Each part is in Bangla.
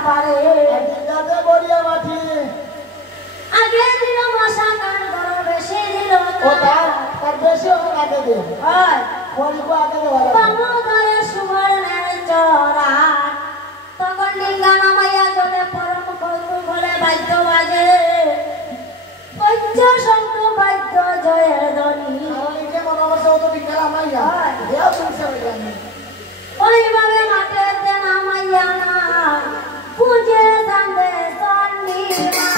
পারে ডিঙ্গাতে বড়িয়া মাটি আগে দিল মশা কান ধরো বেশি দিল ও তার বেশি হবে আগে দে হয় বড়িকো আগে দে ভালো বামু ধরে সুবর্ণের চরা তখন ডিঙ্গা নামাইয়া জলে পরম কৌতুক হলে বাদ্য বাজে পঞ্চ শঙ্খ বাদ্য জয়ের ধ্বনি কারণকে মনে হচ্ছে ও তো ডিঙ্গা নামাইয়া দেও শুনছে জানি ওইভাবে মাঠেতে নামাইয়া না পূজে জানবে সন্নি মা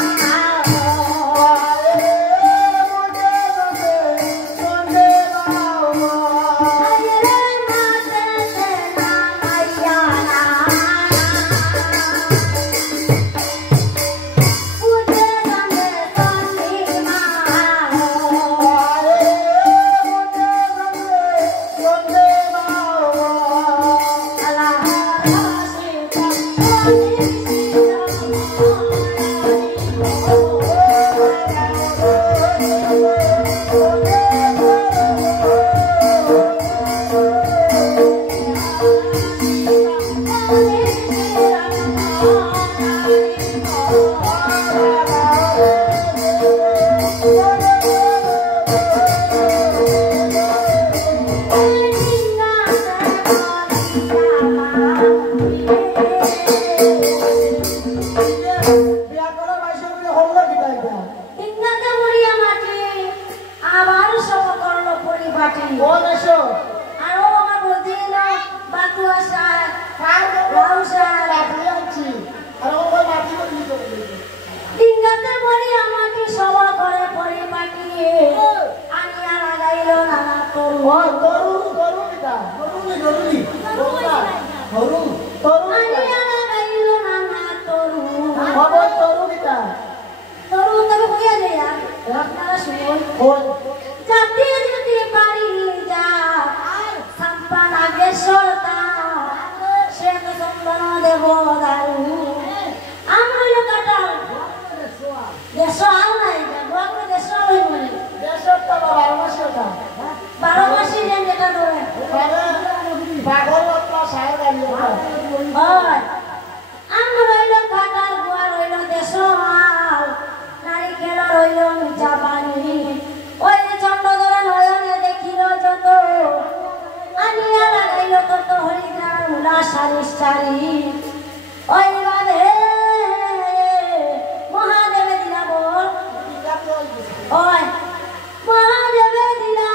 মহাদেবে দিলা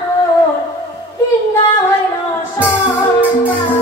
বল ডিঙ্গা হইল সন্তান